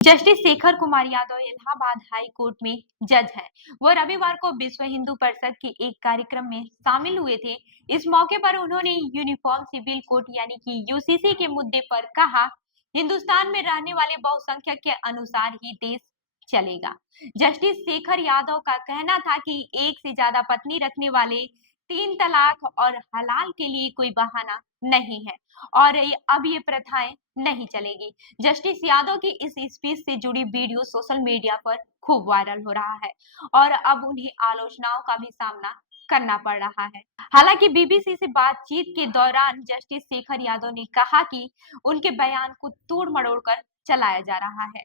Justice Shekhar Kumar Yadav Allahabad high court में जज हैं। वो रविवार को विश्व हिंदू परिषद के एक कार्यक्रम में शामिल हुए थे। इस मौके पर उन्होंने यूनिफॉर्म सिविल कोड यानी कि यूसीसी के मुद्दे पर कहा, हिंदुस्तान में रहने वाले बहुसंख्यक के अनुसार ही देश चलेगा। जस्टिस शेखर यादव का कहना था कि एक से ज्यादा पत्नी रखने वाले, तीन तलाक और हलाल के लिए कोई बहाना नहीं है और अब ये प्रथाएं नहीं चलेगी। जस्टिस यादव की इस स्पीच से जुड़ी वीडियो सोशल मीडिया पर खूब वायरल हो रहा है और अब उन्हें आलोचनाओं का भी सामना करना पड़ रहा है। हालांकि बीबीसी से बातचीत के दौरान जस्टिस शेखर यादव ने कहा कि उनके बयान को तोड़ मरोड़ कर चलाया जा रहा है।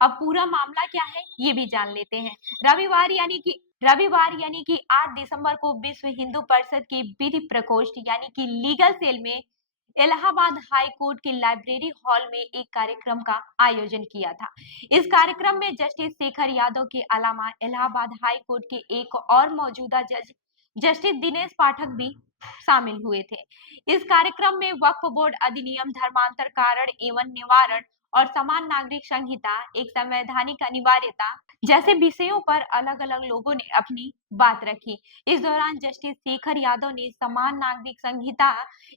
अब पूरा मामला क्या है ये भी जान लेते हैं। रविवार यानी कि 8 दिसंबर को विश्व हिंदू परिषद के विधि प्रकोष्ठ यानी कि लीगल सेल में इलाहाबाद हाई कोर्ट के लाइब्रेरी हॉल में एक कार्यक्रम का आयोजन किया था। इस कार्यक्रम में जस्टिस शेखर यादव के अलावा इलाहाबाद हाई कोर्ट के एक और मौजूदा जज जस्टिस दिनेश पाठक भी शामिल हुए थे। इस कार्यक्रम में वक्फ बोर्ड अधिनियम, धर्मांतर कारण एवं निवारण और समान नागरिक संहिता, एक संवैधानिक अनिवार्यता जैसे विषयों पर अलग अलग लोगों ने अपनी बात रखी। इस दौरान जस्टिस शेखर यादव ने समान नागरिक संहिता,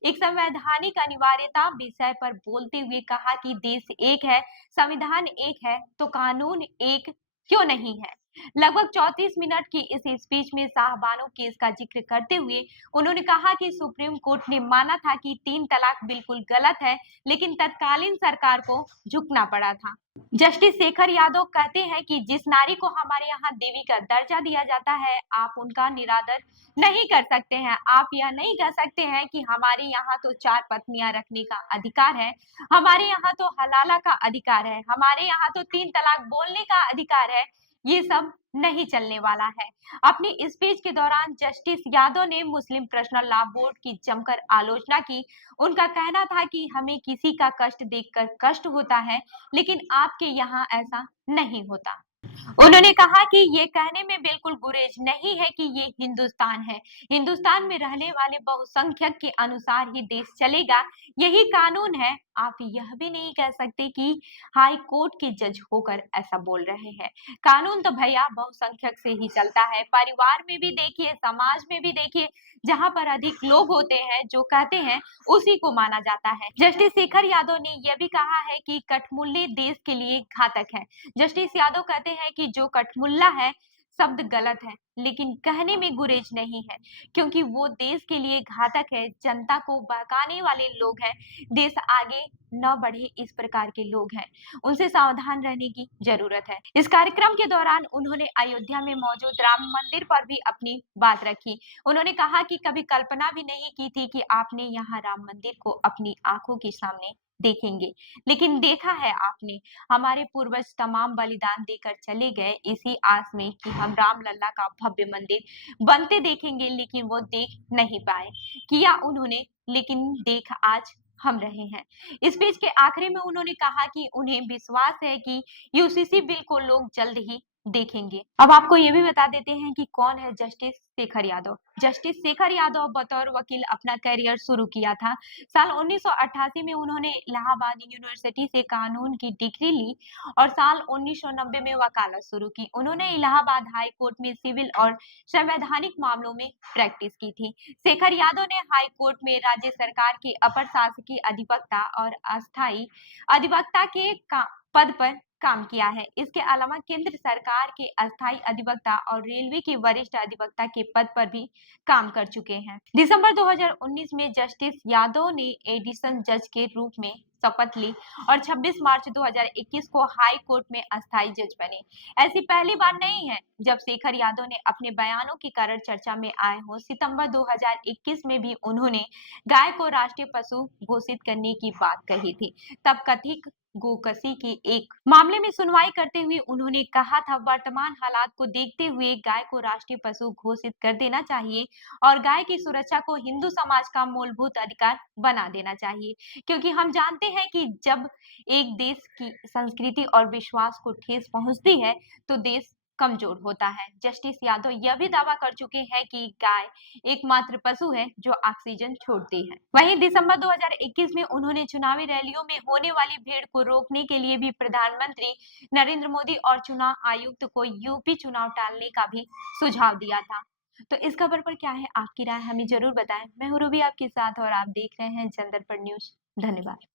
एक संवैधानिक अनिवार्यता विषय पर बोलते हुए कहा कि देश एक है, संविधान एक है, तो कानून एक क्यों नहीं है। लगभग 34 मिनट की इस स्पीच में शाहबानो केस का जिक्र करते हुए उन्होंने कहा कि सुप्रीम कोर्ट ने माना था कि 3 तलाक बिल्कुल गलत है, लेकिन तत्कालीन सरकार को झुकना पड़ा था। जस्टिस शेखर यादव कहते हैं कि जिस नारी को हमारे यहाँ देवी का दर्जा दिया जाता है, आप उनका निरादर नहीं कर सकते हैं। आप यह नहीं कह सकते हैं कि हमारे यहाँ तो 4 पत्नियां रखने का अधिकार है, हमारे यहाँ तो हलाला का अधिकार है, हमारे यहाँ तो 3 तलाक बोलने का अधिकार है। ये सब नहीं चलने वाला है। अपनी स्पीच के दौरान जस्टिस यादव ने मुस्लिम पर्सनल लॉ बोर्ड की जमकर आलोचना की। उनका कहना था कि हमें किसी का कष्ट देखकर कष्ट होता है, लेकिन आपके यहाँ ऐसा नहीं होता। उन्होंने कहा कि ये कहने में बिल्कुल गुरेज नहीं है कि ये हिंदुस्तान है। हिंदुस्तान में रहने वाले बहुसंख्यक के अनुसार ही देश चलेगा, यही कानून है। आप यह भी नहीं कह सकते कि हाई कोर्ट के जज होकर ऐसा बोल रहे हैं। कानून तो भैया बहुसंख्यक से ही चलता है। परिवार में भी देखिए, समाज में भी देखिए, जहां पर अधिक लोग होते हैं जो कहते हैं उसी को माना जाता है। जस्टिस शेखर यादव ने यह भी कहा है कि कठमुल्ले देश के लिए घातक है। जस्टिस यादव कहते हैं कि जो कठमुल्ला है शब्द गलत है, लेकिन कहने में गुरेज नहीं है, क्योंकि वो देश के लिए घातक है। जनता को बहकाने वाले लोग हैं, देश आगे न बढ़े इस प्रकार के लोग हैं, उनसे सावधान रहने की जरूरत है। इस कार्यक्रम के दौरान उन्होंने अयोध्या में मौजूद राम मंदिर पर भी अपनी बात रखी। उन्होंने कहा कि कभी कल्पना भी नहीं की थी कि आपने यहाँ राम मंदिर को अपनी आंखों के सामने देखेंगे, लेकिन देखा है आपने। हमारे पूर्वज तमाम बलिदान देकर चले गए इसी आस में कि हम रामलला का भव्य मंदिर बनते देखेंगे, लेकिन वो देख नहीं पाए। किया उन्होंने, लेकिन देख आज हम रहे हैं। इस पेज के आखिरी में उन्होंने कहा कि उन्हें विश्वास है कि यूसीसी बिल को लोग जल्द ही देखेंगे। अब आपको ये भी बता देते हैं कि कौन है जस्टिस शेखर यादव। जस्टिस शेखर यादव बतौर वकील अपना करियर शुरू किया था। साल 1988 में उन्होंने इलाहाबाद यूनिवर्सिटी से कानून की डिग्री ली और साल 1990 में वकालत शुरू की। उन्होंने इलाहाबाद हाई कोर्ट में सिविल और संवैधानिक मामलों में प्रैक्टिस की थी। शेखर यादव ने हाई कोर्ट में राज्य सरकार के अपर शासकीय अधिवक्ता और अस्थायी अधिवक्ता के पद पर काम किया है। इसके अलावा केंद्र सरकार के अस्थायी अधिवक्ता और रेलवे के वरिष्ठ अधिवक्ता के पद पर भी काम कर चुके हैं। दिसंबर 2019 में जस्टिस यादव ने एडिशन जज के रूप में शपथ ली और 26 मार्च 2021 को हाई कोर्ट में अस्थायी जज बने। ऐसी पहली बार नहीं है जब शेखर यादव ने अपने बयानों के कारण चर्चा में आए हो। सितंबर 2021 में भी उन्होंने गाय को राष्ट्रीय पशु घोषित करने की बात कही थी। तब कथित गोकशी के एक मामले में सुनवाई करते हुए उन्होंने कहा था, वर्तमान हालात को देखते हुए गाय को राष्ट्रीय पशु घोषित कर देना चाहिए और गाय की सुरक्षा को हिंदू समाज का मूलभूत अधिकार बना देना चाहिए, क्योंकि हम जानते हैं कि जब एक देश की संस्कृति और विश्वास को ठेस पहुंचती है तो देश कमजोर होता है। जस्टिस यादव यह भी दावा कर चुके हैं कि गाय एकमात्र पशु है जो ऑक्सीजन छोड़ती है। वहीं दिसंबर 2021 में उन्होंने चुनावी रैलियों में होने वाली भीड़ को रोकने के लिए भी प्रधानमंत्री नरेंद्र मोदी और चुनाव आयुक्त को यूपी चुनाव टालने का भी सुझाव दिया था। तो इस खबर पर क्या है आपकी राय, हमें जरूर बताएं। मैं हूं रूबी आपके साथ और आप देख रहे हैं जन दर्पण न्यूज। धन्यवाद।